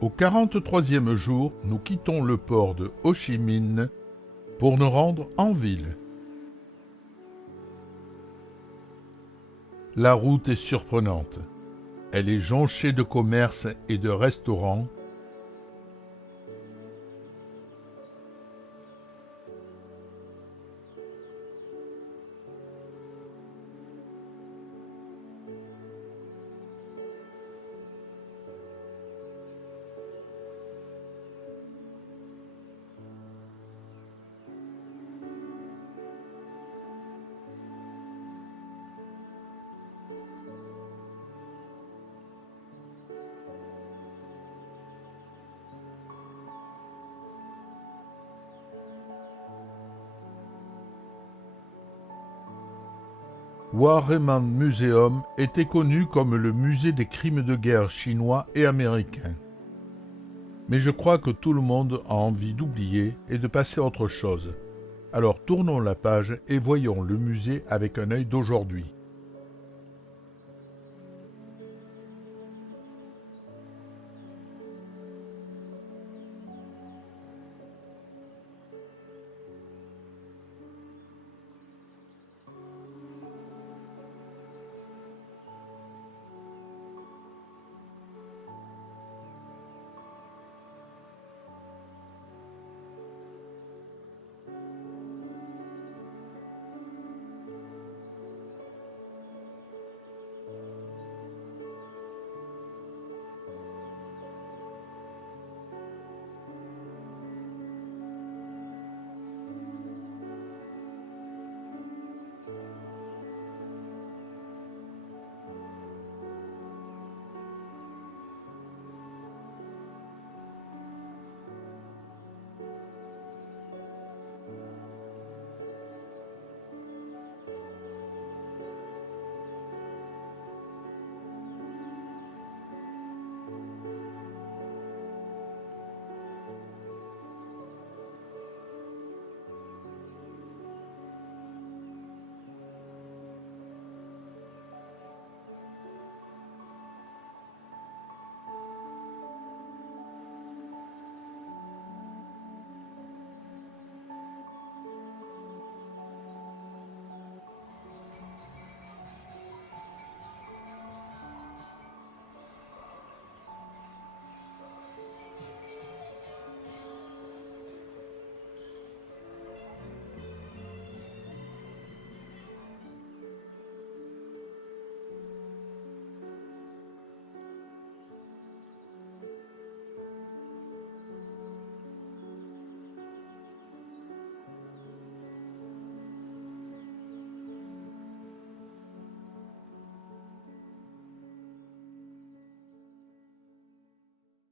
Au 43e jour, nous quittons le port de Ho Chi Minh pour nous rendre en ville. La route est surprenante. Elle est jonchée de commerces et de restaurants. Warreman Museum était connu comme le musée des crimes de guerre chinois et américains. Mais je crois que tout le monde a envie d'oublier et de passer à autre chose. Alors tournons la page et voyons le musée avec un œil d'aujourd'hui.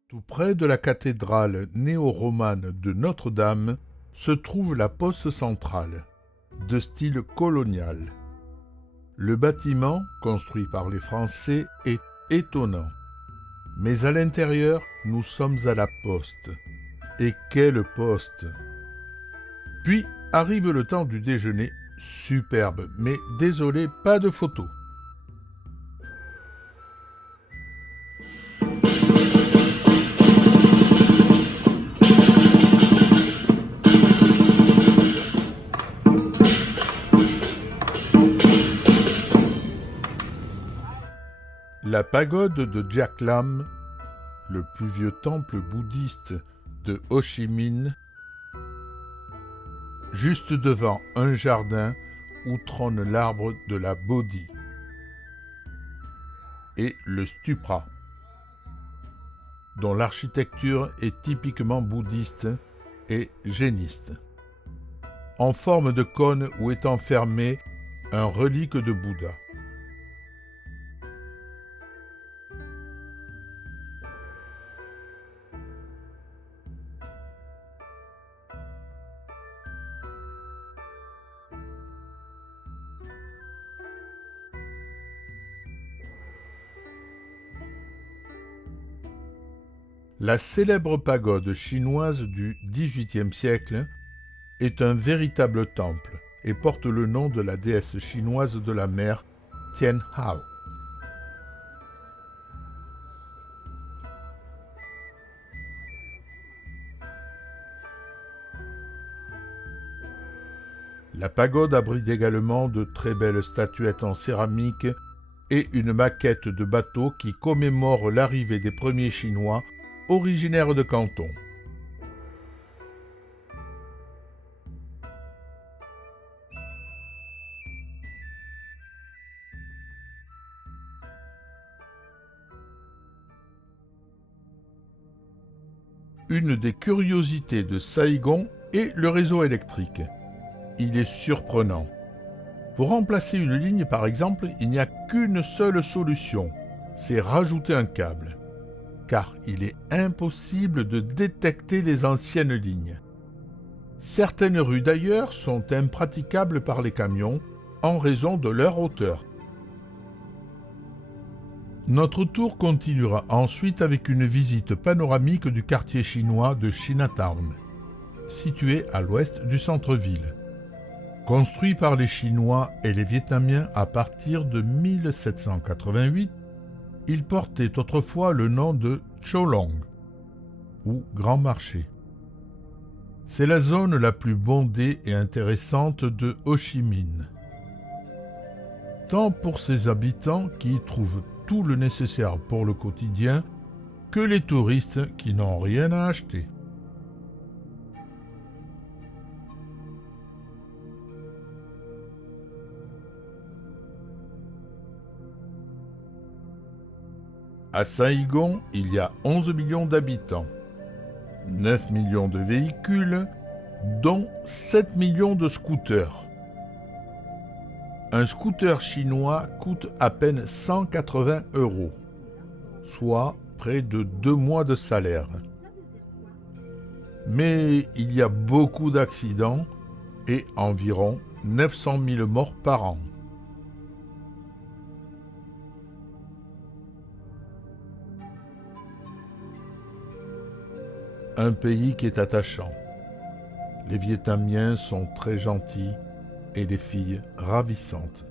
Tout près de la cathédrale néo-romane de Notre-Dame se trouve la poste centrale, de style colonial. Le bâtiment, construit par les Français, est étonnant. Mais à l'intérieur, nous sommes à la poste. Et quelle poste! Puis arrive le temps du déjeuner, superbe, mais désolé, pas de photos. La pagode de Jack Lam, le plus vieux temple bouddhiste de Ho Chi Minh, juste devant un jardin où trône l'arbre de la Bodhi, et le Stupra, dont l'architecture est typiquement bouddhiste et jainiste, en forme de cône où est enfermé un relique de Bouddha. La célèbre pagode chinoise du XVIIIe siècle est un véritable temple et porte le nom de la déesse chinoise de la mer, Tian Hao. La pagode abrite également de très belles statuettes en céramique et une maquette de bateau qui commémore l'arrivée des premiers Chinois originaires de Canton. Une des curiosités de Saïgon est le réseau électrique. Il est surprenant. Pour remplacer une ligne, par exemple, il n'y a qu'une seule solution, c'est rajouter un câble. Car il est impossible de détecter les anciennes lignes. Certaines rues d'ailleurs sont impraticables par les camions en raison de leur hauteur. Notre tour continuera ensuite avec une visite panoramique du quartier chinois de Chinatown, situé à l'ouest du centre-ville. Construit par les Chinois et les Vietnamiens à partir de 1788, il portait autrefois le nom de Cholong, ou Grand Marché. C'est la zone la plus bondée et intéressante de Ho Chi Minh. Tant pour ses habitants qui y trouvent tout le nécessaire pour le quotidien, que les touristes qui n'ont rien à acheter. À Saïgon, il y a 11 millions d'habitants, 9 millions de véhicules, dont 7 millions de scooters. Un scooter chinois coûte à peine 180 €, soit près de 2 mois de salaire. Mais il y a beaucoup d'accidents et environ 900 000 morts par an. Un pays qui est attachant. Les Vietnamiens sont très gentils et les filles ravissantes.